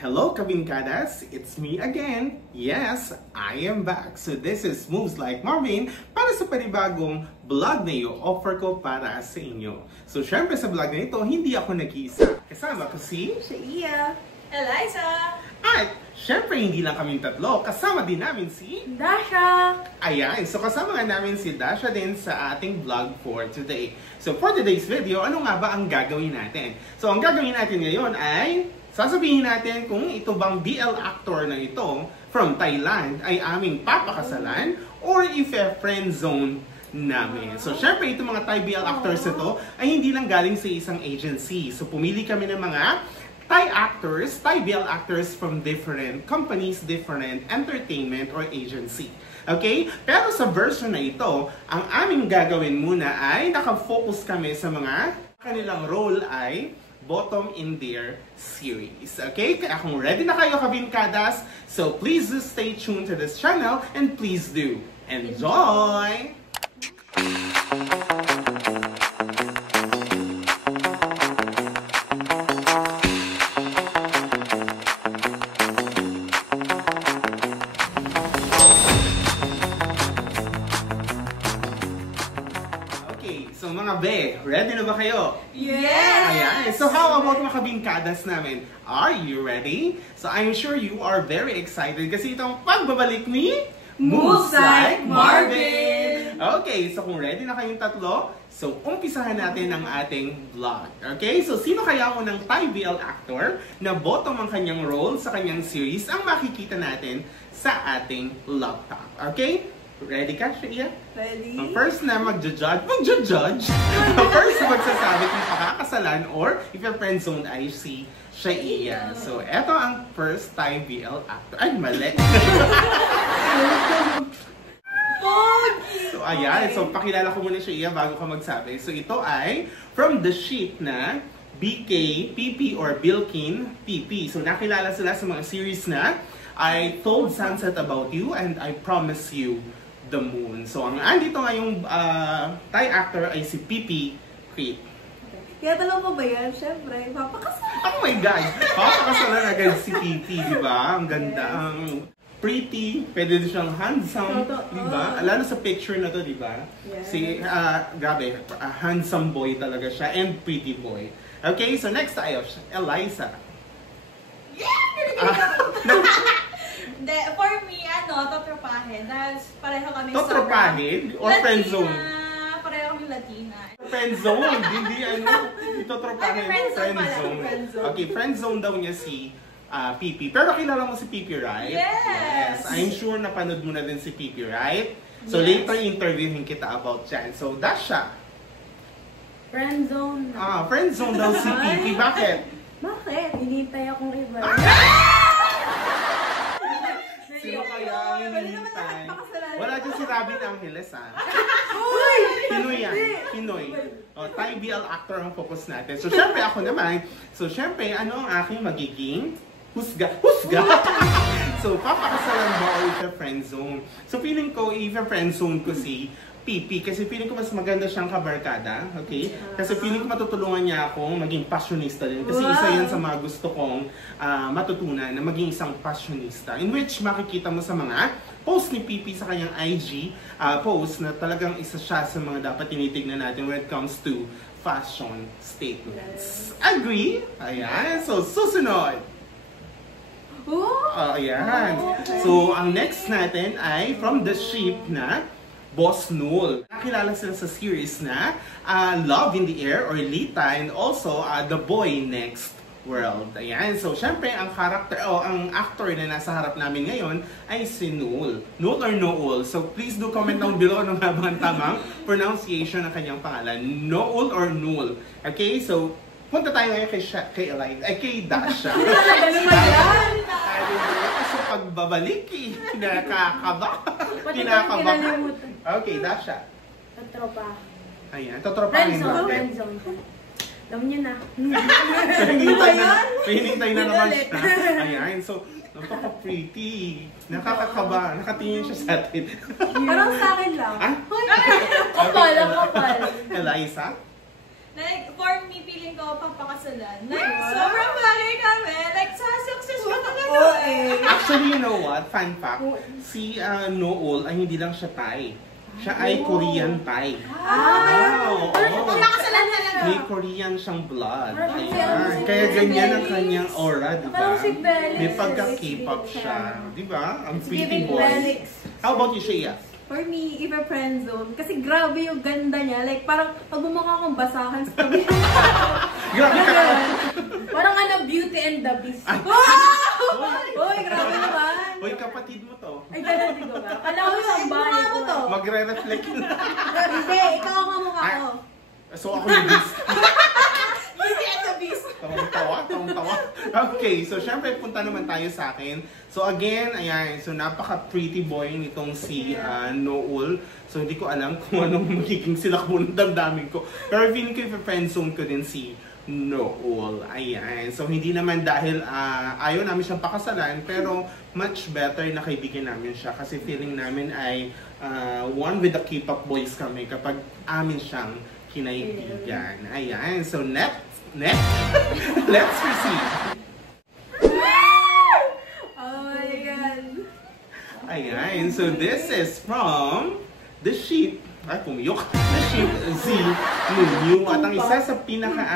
Hello Kabinkadas, it's me again. Yes, I am back. So this is Moves Like Marvin para sa panibagong vlog na i-offer ko para sa inyo. So syempre sa vlog na ito, hindi ako nag-iisa. Kasama ko si Iya, Eliza, at syempre hindi lang kaming tatlo, kasama din namin si Dasha. Ayan, so kasama nga namin si Dasha din sa ating vlog for today. So for today's video, ano nga ba ang gagawin natin? So ang gagawin natin ngayon ay sasabihin natin kung ito bang BL actor na ito from Thailand ay aming papakasalan or if a friend zone namin. So syempre itong mga Thai BL actors na to ay hindi lang galing sa isang agency. So pumili kami ng mga Thai actors, Thai BL actors from different companies, different entertainment or agency. Okay? Pero sa version na ito, ang aming gagawin muna ay nakafocus kami sa mga kanilang role ay bottom in their series. Okay? Kaya kung ready na kayo Kabinkadas, so please do stay tuned to this channel and please do enjoy! So mga be, ready na ba kayo? Yes! Ayan. So how about mga Kabinkadas namin? Are you ready? So I'm sure you are very excited kasi itong pagbabalik ni Moves Like Marvin! Okay, so kung ready na kayong tatlo, so umpisahan natin ang ating vlog. Okay, so sino kaya ang unang Thai BL actor na bottom ang kanyang role sa kanyang series ang makikita natin sa ating laptop? Okay? Ready ka, Shia? Ready? Ang first na mag-judge. Ang first na magsasabi kung pakakasalan or if your friend zone ay si Shia. So, eto ang first Thai BL actor. Ay, mali! So, ayan. So, pakilala ko muna Shia bago ka magsabi. So, ito ay from the sheet na BK, PP, or Bilkin, PP. So, nakilala sila sa mga series na I Told Sunset About You and I Promise You the Moon. So, ang andito ngayong Thai actor ay si PP Creep. Kaya talaga mo ba yan? Siyempre, papakasalan. Oh my God! Papakasalan agad si PP, di ba? Ang ganda, ang pretty, pwede din siyang handsome, di ba? Lalo sa picture na to, di ba? Yeah. Si, grabe, handsome boy talaga siya and pretty boy. Okay, so next tayo, Eliza. Hindi, for me, totropahin. Dahil pareho kami Totropahin? Or friend zone? Pareho kami Latina. Friend zone, hindi totropahin. Friend Friend zone. zone. Okay, friend zone daw niya si PP. Pero kilala mo si PP, right? Yes! I'm sure napanood mo na din si PP, right? So Yes. later interviewin kita about yan. So Dasha. Friend zone. Friend zone daw si PP. Bakit? Bakit? Hinihintay akong iba. Sino kaya ang hinihintay? Wala dyan si Robin Angeles, Uy! Pinoy yan. Pinoy. Thai BL actor ang focus natin. So, syempre ako naman. So, syempre, ano ang aking magiging husga? Husga! So, papakasalan ba o i-friend zone? So, feeling ko, i-friend zone ko si PP kasi feeling ko mas maganda siyang kabarkada, okay? Kasi feeling ko matutulungan niya akong maging passionista din. Kasi isa yan sa mga gusto kong matutunan na maging isang passionista. In which makikita mo sa mga post ni PP sa kanyang IG post na talagang isa siya sa mga dapat tinitignan natin when it comes to fashion statements. Agree? Ayan. So, susunod. Ayan. So, ang next natin ay from the sheep na Boss Noel. Nakilala sila sa series na Love in the Air or Lita and also The Boy Next World. Ayan. So, syempre, ang character o ang actor na nasa harap namin ngayon ay si Noel. Noel or Noel? So, please do comment down below ano nga ba ang tamang pronunciation ng kanyang pangalan. Noel or Noel. Okay? So, punta tayo ngayon kay Eliza, kay Dasha. Ano ba yan? Kasi pagbabalik, kinakaba. Okay, Dasha. Totropa. Ayan, Friend totropahin zone. natin. Friend zone. Alam niyo na. So, hinintay na naman siya. Ayan, so, napaka-pretty. Nakakakaba. Nakatingin siya sa atin. Parang sa akin lang. Kapal, ang kapal. Eliza? Like, for me, feeling ko papakasalan. Like, sobrang bagay kami. Like, sa successful Actually, you know what? Fun fact, si Noel ay hindi lang siya Thai. Siya ay Korean Thai. Wow! May Korean siyang blood. Ayan. Kaya ganyan ang kanyang aura, di ba? May pagka-K-pop siya. Di ba? Ang pretty boy. How about you, Shea? For me, if a friend zone, kasi grabe yung ganda niya. Like, parang pagmumukha akong basahan sa tabi. Grabe ka! Parang Beauty and the Beast. Uy, grabe naman. Uy, kapatid mo to. Ay, ganun din ko ba? Kala ko sa bahay Mukha ko. mo to. Magre-reflect yun. Hindi, ikaw ang kamukha ko. So ako yung beast. Beauty and the Beast. Tawang-tawa. Okay, so syempre punta naman tayo sa akin. So again, ayan, so napaka-pretty boy nitong si Noel. So hindi ko alam kung anong magiging sila kung damdamin ko. Pero feeling ko friendzone ko din si Noel. Ayan. So hindi naman dahil ayaw namin siyang pakasalan, pero much better na kaibigan namin siya kasi feeling namin ay one with the K-pop boys kami kapag amin siyang kinaibigan. Ayan. So next, let's proceed. Oh my God. Ayan. So this is from The Sheep. Ay, pumiyok. The Sheep Z Nunyu. At ang isa sa pinaka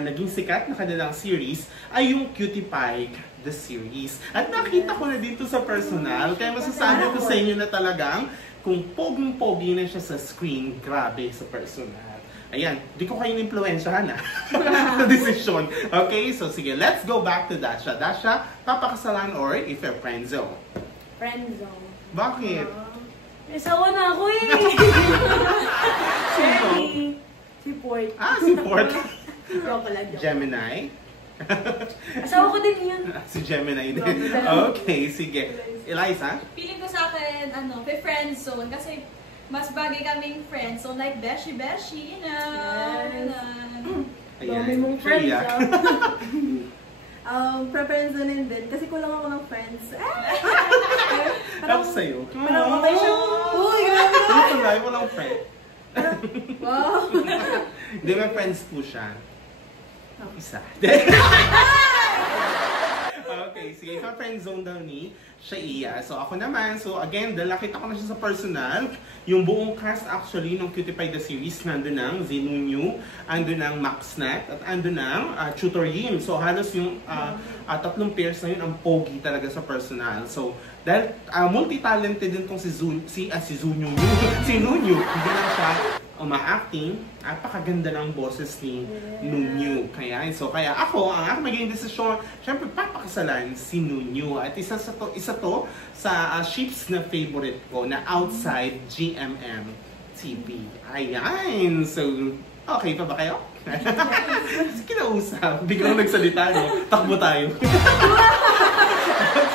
naging sikat na kanilang series ay yung Cutie Pie The Series. At nakita ko na dito sa personal, kaya masasabi ko sa inyo na talagang kung poging-pogi na siya sa screen, grabe sa personal. Ayan, di ko kayo influensyahan sa decision. Okay, so sige, let's go back to Dasha. Dasha, papakasalan or if you're friendzone? Friendzone. Bakit? Isawa na ako eh. Sino? Si Port. Si Port. Joke lang, joke. Gemini? Asawa ko din yun. Si Gemini din. Okay, sige. Eliza? Feeling ko sa akin, friend zone. Kasi mas bagay kaming friends. So like, beshi-beshi, you know. Yes. Dami mong friends, Preference din din. Kasi kulang ako ng friends. Ako sa'yo. Parang okay siya. Uy, grabe na! Ano pala? Walang friend. Wow! Hindi, may friends po siya. Isa. Okay, sige. Friend zone daw ni Shea. So ako naman, so again, dahil nakita ko na siya sa personal, yung buong cast actually ng Cutie Pie The Series, nandun ng Zinunyu, andun ng Maxnet, at andun ng Tutor Yim. So halos yung tatlong pairs na yun ang pogi talaga sa personal. So dahil multi-talented din tong si Nunyu. Hindi lang siya uma-acting, napakaganda ng boses ni Nunyu. Kaya ako, ang aking magiging desisyon, syempre papakasalan si Nunyu. At isa to sa ships na favorite ko na outside GMM TV. Ayan! So, okay pa ba kayo? Kinausap. Biglang nagsalita, no? Takbo tayo.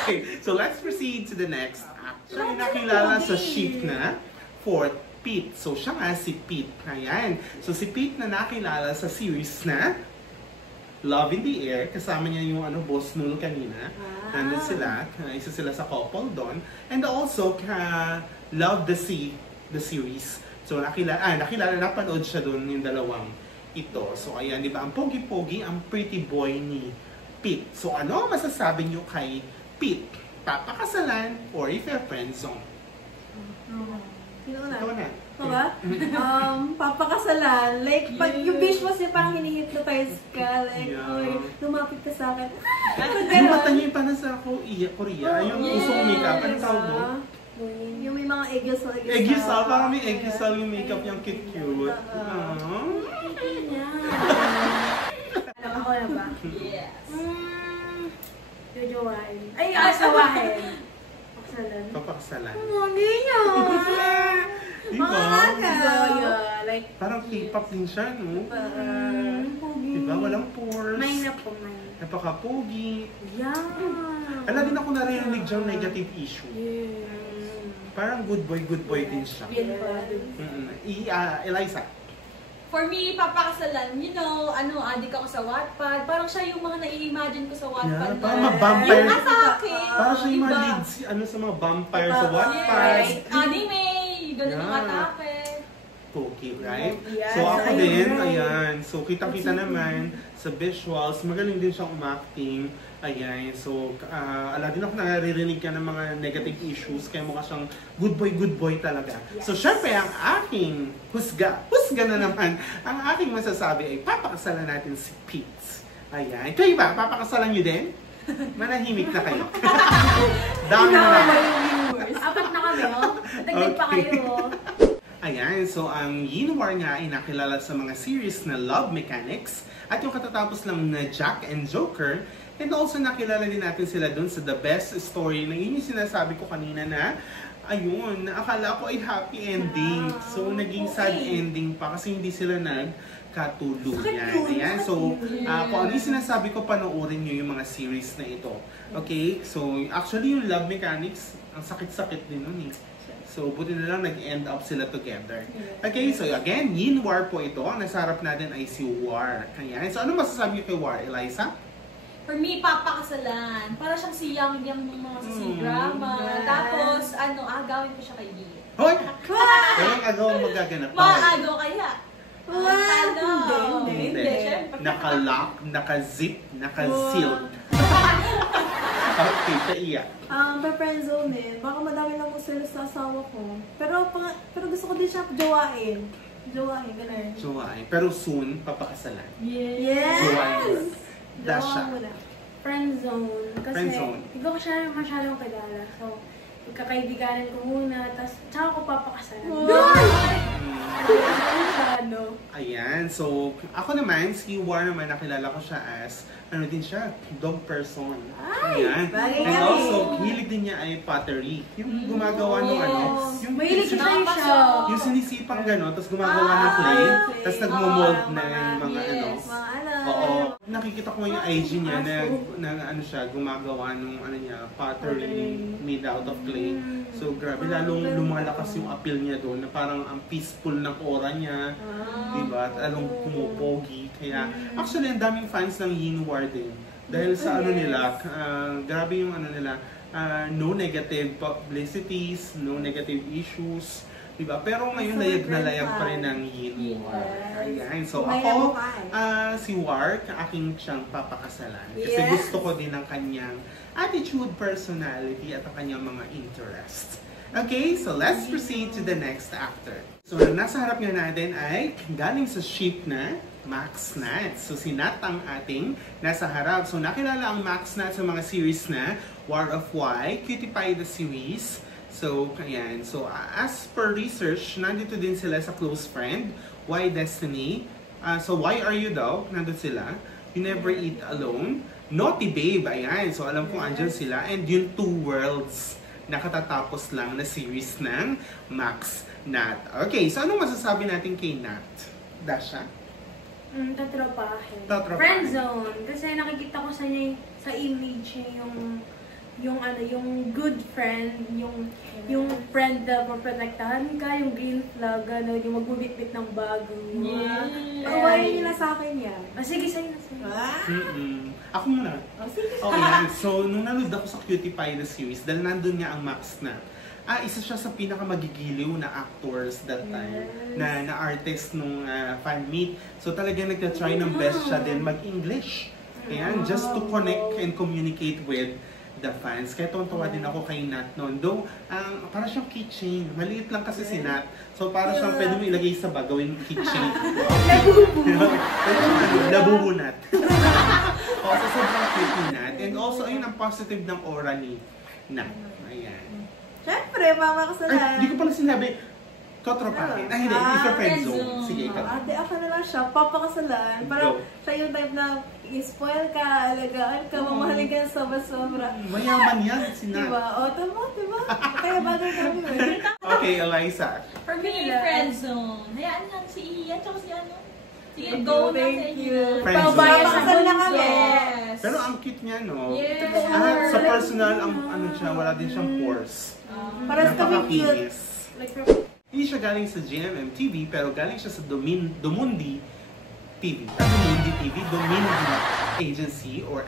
Okay, so let's proceed to the next actor. Nakilala sa ship na fourth, Pete. So, siya nga si Pete. Ayan. So, si Pete na nakilala sa series na Love in the Air. Kasama niya yung boss Nul kanina. Nandun sila. Isa sila sa couple doon. And also, Love the Sea, the series. So, nakilala, napanood siya doon yung dalawang ito. So, ayan, di ba? Ang pogi-pogi, ang pretty boy ni Pete. So, ano masasabi niyo kay Pete? Papakasalan or if you're friendzone? Sino na? Ikaw na. Ito ba? Papakasalan. Like, pag yung visuals niya parang hini-hypnotize ka. Like, oy, lumapit ka sa akin. Yung mata niya yung parang sa Korea. Yung usong makeup. Anong tawag doon? Yung may mga eggyos. Eggisal. Parang may eggisal yung makeup yung cute. Ako na ba? Yes. Jojowain. Ay, asawahin. Paksalan. Papakasalan. Hindi niya. Diba? Like, Parang K-pop din siya, no? Diba? Walang pores. may na po, may. Napaka-pogi. Yeah. Alam din ako narinig diyang negative issue. Yes. Parang good boy din siya. Eliza. For me, papakasalan, adik ako sa Wattpad. Parang siya yung mga nai-imagine ko sa Wattpad. Yeah, parang vampire. Yung atake. Parang siya yung mga Iba. leads, sa mga vampire sa Wattpad. Yes. Anime. Ganun yung atake. Pogi, right? Yes, So ako ayun, din, right. ayan. So kita-kita naman sa visuals, magaling din siyang umacting. Ayan, so ala din ako naririnig ka ng mga negative issues, kaya mukha siyang good boy talaga. So syempre, ang aking husga na naman, ang aking masasabi ay papakasalan natin si Pete. Ayan, kayo ba? Papakasalan niyo din? Manahimik na kayo. Dami na Inawa lang. yung viewers. Apat na kami, oh. Dagdag pa Okay. kayo, oh. Ayan, so ang Yin War nga ay nakilala sa mga series na Love Mechanics at yung katatapos lang na Jack and Joker. And also nakilala din natin sila dun sa The Best Story na yun yung sinasabi ko kanina na ayun, akala ko ay happy ending. So naging sad ending pa kasi hindi sila nagkatuluyan. Ayan, so kung ano yung sinasabi ko, panoorin nyo yung mga series na ito. Okay, so actually yung Love Mechanics, ang sakit-sakit din nun eh. So, buti na lang nag-end up sila together. Okay, so again, Yin War po ito. Ang nasa harap natin ay si War. Ayan. So, ano masasabi niyo kay War, Eliza? For me, papakasalan. Para siyang si Yang ng mga sa drama. yes. Tapos, agawin ko siya kay Gio. Hoy! Anong agaw magaganap? Maagaw kaya. Wow! Hindi, syempre. Naka-lock, naka-zip, naka-sealed. Okay, kaiya. Pa-friendzonin. Baka madami lang kong sila sa asawa ko. Pero gusto ko din siya jowain. Jowain, ganun. Jowain. Pero soon, papakasalan. Yes! Jowain. Dasha. Jowa muna. Friendzone. Kasi Friendzone. hindi ko siya masyadong kilala. So, magkakaibiganan ko muna, tapos tsaka ko papakasalan. Ayan, so ako naman, si War naman, nakilala ko siya as, ano din siya, dog person. Ayan. bagay And yan also, eh. hilig din niya ay pottery. Yung gumagawa ng ano, yung Mahilig siya siya. yung sinisipang gano'n, tapos gumagawa ng clay, okay. tapos nagmo-mold Ah, ng mga yes. ano. Mga ano. Oo. Nakikita ko yung IG niya na ano siya, gumagawa ng ano niya, pottery made out of clay. So grabe, lalong lumalakas yung appeal niya doon na parang ang peaceful ng aura niya, diba? At lalong pumupogi. Kaya actually ang daming fans ng Yin War din. Dahil sa ano nila, grabe yung ano nila, no negative publicities, no negative issues. Diba? Pero ngayon layag na layag pa rin ng Yin War. Ayan. So ako, si War, aking siyang papakasalan. Kasi Yes. gusto ko din ang kanyang attitude, personality, at ang kanyang mga interests. Okay, so let's proceed to the next actor. So ang nasa harap nga natin ay galing sa ship na Max Nats. So si Nat ang ating nasa harap. So nakilala ang Max Nats sa mga series na War of Y, Cutie Pie the series. So, ayan. So, as per research, nandito din sila sa Close Friend, Why Destiny. So, Why Are You daw? Nandito sila. You Never Eat Alone. Naughty Babe, ayan. So, alam kong andyan sila. And yung Two Worlds, nakatatapos lang na series ng Max Nat. Okay, so anong masasabi natin kay Nat? Dasha? Tatropahin. Tatropahin. Friendzone. Kasi nakikita ko sa niya, sa image niya yung good friend, yung friend na maprotektahan ka, yung green flag, yung magbubitbit ng bago. Pawain nila sa akin yan. Sige, sa'yo na sa'yo. Ako muna. Sige. Okay, yan. So, nung nanood ako sa Cutie Pie the series, dahil nandun nga ang Max Nat, isa siya sa pinakamagigiliw na actors that time, na artist nung fan meet. So, talagang nagtatry ng best siya din mag-English. Ayan, just to connect and communicate with the fans. Kaya tuwan-tuwa din ako kay Nat noon. Though, para siyang keychain. Maliit lang kasi si Nat. So, para siyang pwede mo ilagay sa bag, gawing keychain. Labubunat. So, sobrang cute ni Nat. And also, ayun ang positive ng aura ni Nat. Ayan. Siyempre, mama ko sa Ay, di ko pala sinabi, katropahin. Ay, hindi. Hindi siya friendzone. Sige, ikaw. Ate, ako na lang siya, papakasalan. Parang Go. siya yung type na i-spoil ka, alagaan ka, mamahalin ka sobra-sobra. Mayaman yan, si Nat. Diba? O, tama, diba? Kaya bagay kami. Okay, Eliza. For me, friendzone. Hayaan lang si Ian, tsaka si ano. Sige, Thank go you, na sa thank inyo. you. Friendzone. Papakasal na kami. Yes. Pero ang cute niya, no? Yes. Sa personal, ang ano siya, wala din siyang pores. Parang kami cute. Napakakinis. Like, Hindi siya galing sa GMM TV, pero galing siya sa Dumundi TV. Dumundi TV, Dumundi Agency or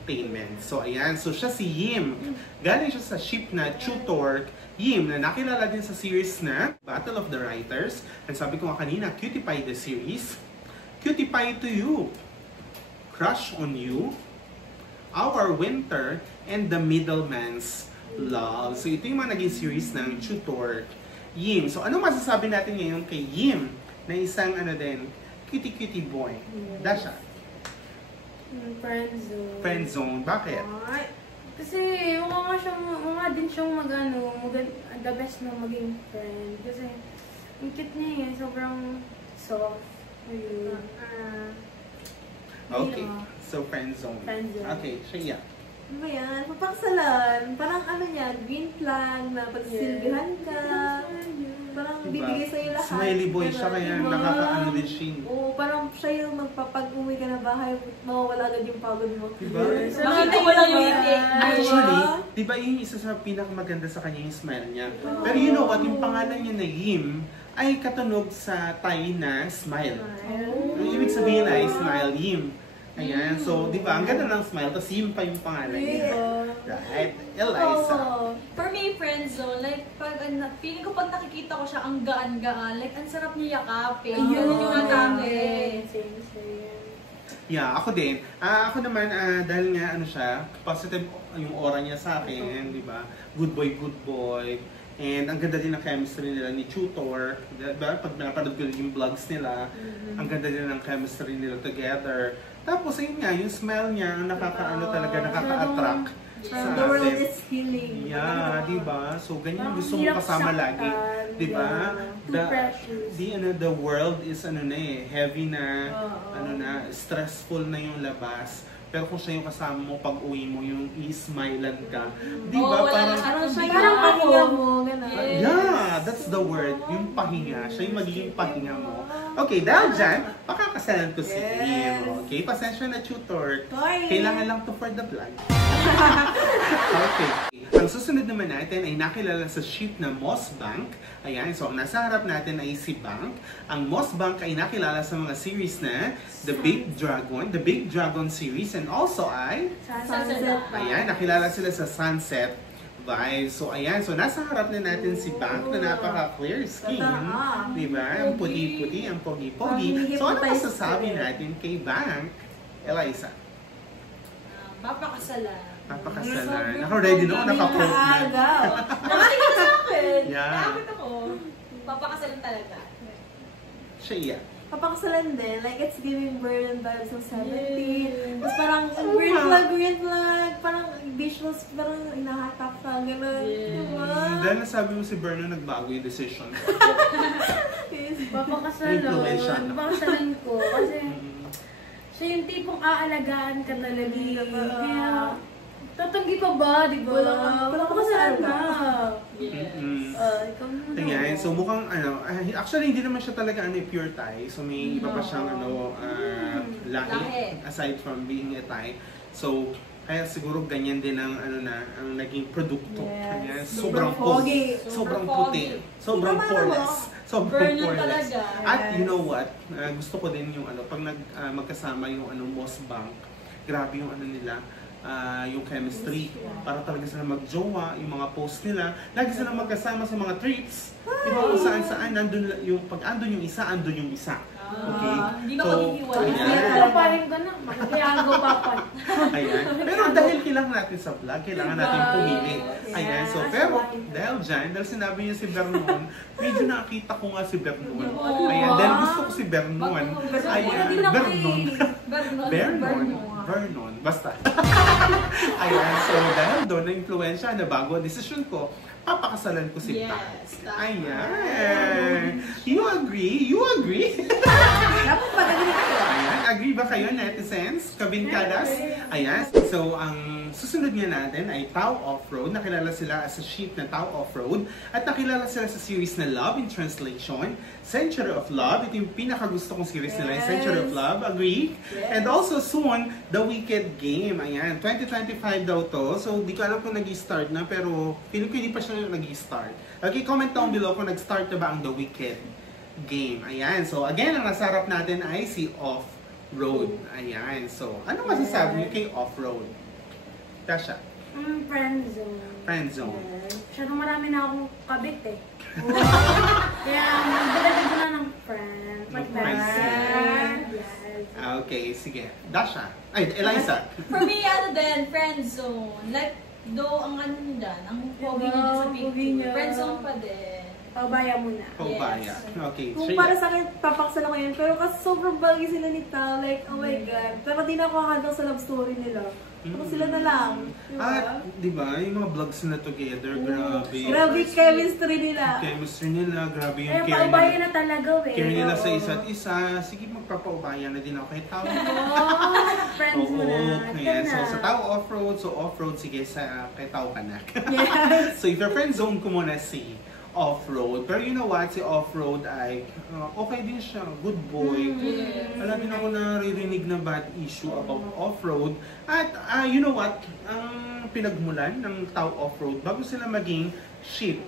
Entertainment. So ayan, so siya si Yim. Galing siya sa ship na Tutor Yim na nakilala din sa series na Battle of the Writers. And sabi ko nga kanina, Cutie Pie the series. Cutie Pie to You, Crush on You, Our Winter, and The Middleman's Love. So ito yung mga naging series ng Tutor Yim. So ano masasabi natin ngayon kay Yim na isang ano din, cutie boy? Dasha? Friend zone. Bakit? Kasi mukha din siyang the best na maging friend. Kasi ang cute niya sobrang soft. Okay. So, friend zone. Friendzone. Okay, siya. Ano ba yan? Papaksalan. Parang ano niya, green flag na pagsilbihan ka. Parang bibigay sa'yo lahat. Smiley boy siya, kaya Diba? nakakaano din siya. Oo, parang siya yung magpapag-uwi ka na bahay, mawawala agad yung pagod mo. Diba? Makita mo lang yung ngiti. Actually, di ba yung isa sa pinakamaganda sa kanya yung smile niya? Pero you know what, yung pangalan niya na Yim ay katunog sa Thai na smile. Ang ibig sabihin ay smile, Yim. Ayan, so di ba, ang ganda ng smile, tapos Yim pa yung pangalan niya. Right? Eliza. For me, friend zone, like, feeling ko pag nakikita ko siya, ang gaan-gaan. Like, ang sarap niya yakapin. Yun yung natami. Yeah, ako din. Ako naman, dahil nga ano siya, positive yung aura niya sa akin, di ba? Good boy. And ang ganda din ng chemistry nila ni Tutor. Diba? Pag napanood ko yung vlogs nila, ang ganda din ng chemistry nila together. Tapos yun nga, yung smile niya, ang nakakaano talaga, nakaka-attract sa The world atin. is healing. Yeah, di ba? So ganyan yung gusto mo kasama lagi, di ba? The world is heavy na, stressful na yung labas. Pero kung siya yung kasama mo, pag uwi mo, yung i-smilean ka. Di ba? Parang pahinga mo, gano'n. Yeah, that's the word. Yung pahinga. Siya yung magiging pahinga mo. Okay, dahil dyan, pakakasalan ko si Yim. Okay, pasensya na Tutor. Kailangan lang to for the vlog. Okay. Ang susunod naman natin ay nakilala sa ship na Moss Bank. Ayan, so ang nasa harap natin ay si Bank. Ang Moss Bank ay nakilala sa mga series na The Big Dragon series, and also ay Sunset. ayan, nakilala sila sa Sunset Vibes. So ayan, so nasa harap na natin si Bank na napaka-clear skin. Diba? Ang puti-puti, ang pogi-pogi. So ano masasabi natin kay Bank? Eliza? Papakasalan. Napakasalan. Ako-ready na ako, naka-quote na. Nakating ka sa akin. Yeah. Nakakit ako. Papakasalan talaga. Siya. Papakasalan din. Like, it's giving birth and vibes of 17. Tapos parang green flag. Parang visuals, parang inahatap ka. Gano'n. Diba? Dahil nasabi mo si Berno, nagbago yung decision. Papakasalan ko. Kasi siya yung tipong aalagaan ka talaga. Kaya, tatanggi pa ba? Di ba? Wala pa kasaan ka. Ayan, so mukhang actually hindi naman siya talaga pure Thai. So may iba pa siyang lahi aside from being a Thai. So kaya siguro ganyan din ang ang naging produkto. Ayan, sobrang pogi, sobrang puti, sobrang poreless. Sobrang poreless. At you know what? Gusto ko din yung pag magkasama yung Moss Bank. Grabe yung nila. Yung chemistry, para talaga sila mag-jowa, yung mga post nila, lagi sila magkasama sa mga trips, diba, kung saan-saan, pag andun yung isa, andun yung isa. Okay? Hindi na maghihiwalay. Paparin ka na, makikiagaw papa. Ayan. Pero dahil kailangan natin sa vlog, kailangan natin pumili. Ayan. So, pero dahil dahil sinabi niya si Vernon, medyo nakita ko nga si Vernon. Ayan. Dahil gusto ko si Vernon. Ayan. Vernon. Basta. Ayan. So, dahil doon na-influensya na bago ang desisyon ko, papakasalan ko si Bank. Ayan. You agree? Dapat pag-agree kayo. Ayan. Agree ba kayo, netizens? Kabinkadas? Ayan. So, ang susunod nga natin ay Tao Off-Road. Nakilala sila as a ship na Tao Off-Road. At nakilala sila sa series na Love in Translation, Century of Love. Ito yung pinakagusto kong series nila, Century of Love. Agree? And also soon, The Wicked Game. Ayan. 2025 daw to. So, di ko alam kung nag-start na, pero feeling ko hindi pa siya nag-start. Okay, comment down below kung nag-start na ba ang The Wicked Game. Ayan. So, again, ang nasa harap natin ay si Off-Road. Ayan. So, ano masasabi niyo kay Off-Road? Tasha? Friend zone. Friend zone. Masyadong marami na akong kabit eh. Kaya magdadagdag ko na ng friend. Yes. Okay, sige. Dasha. Ay, Eliza. For me, ano din, friend zone. Like, though, ang ano niya dyan, ang pogi niya dyan sa picture. Friend zone pa din. Paubaya muna. Paubaya. Okay. Kung para sa akin, papaksa lang ko yan. Pero kasi sobrang bagay sila ni Tao. Like, oh my God. Pero di na ako hanggang sa love story nila. Ako sila na lang. At, di ba, yung mga vlogs na together, grabe. Grabe chemistry nila. Chemistry nila, grabe yung Kaya care paubaya nila. na talaga eh. Care nila sa isa't isa. Sige, magpapaubaya na din ako kay Tao. Friends mo na. Kaya, so sa Tao off-road, sige, kay Tao ka na. Yes. So if your friend zone ko muna si off-road. Pero you know what, si off-road ay okay din siya, good boy. Wala din ako naririnig na bad issue about off-road. At you know what, ang pinagmulan ng Tao off-road, bago sila maging ship,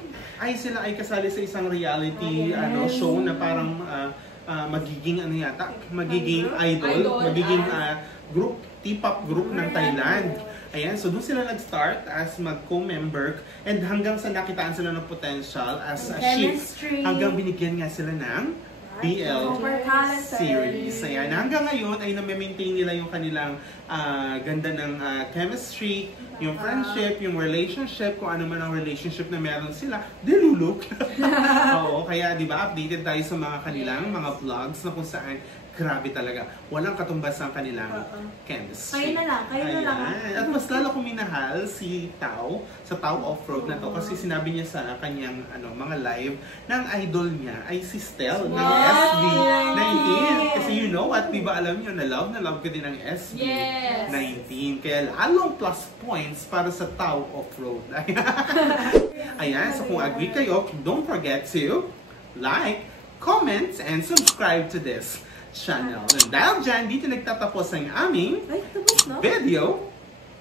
sila ay kasali sa isang reality show na parang magiging magiging idol, magiging group, T-pop group ng Thailand. Ayan, so doon sila nag-start as mag-co-member and hanggang sa nakitaan sila ng potential as a ship, hanggang binigyan nga sila ng BL series. Ayan, hanggang ngayon ay na-maintain nila yung kanilang ganda ng chemistry, yung friendship, yung relationship, kung ano man ang relationship na meron sila, dilulok. Oo, kaya di ba updated tayo sa mga kanilang mga vlogs na kung saan grabe talaga. Walang katumbas ang kanilang chemistry. Kayo na lang. At mas lalo kong minahal si Tao sa Tao Off-Road na to kasi sinabi niya sa kanyang mga live ng idol niya ay si Stel ng SB19. Kasi you know what, di ba alam niyo, na love ko din ang SB19. Kaya lalong plus points para sa Tao Off-Road. Ayan, so kung agree kayo, don't forget to like, comment, and subscribe to this channel. And dahil dyan, dito nagtatapos ang aming video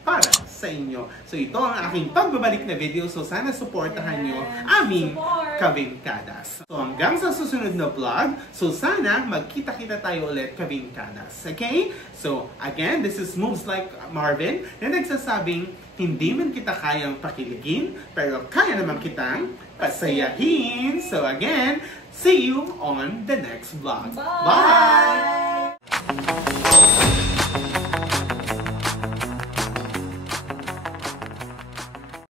para sa inyo. So ito ang aking pagbabalik na video. So sana supportahan nyo aming Kabingkadas. So hanggang sa susunod na vlog, so sana magkita-kita tayo ulit Kabingkadas. Okay? So again, this is Moves Like Marvin na nagsasabing hindi man kita kayang pakiligin, pero kaya naman kitang pasayahin. So again, see you on the next vlog. Bye!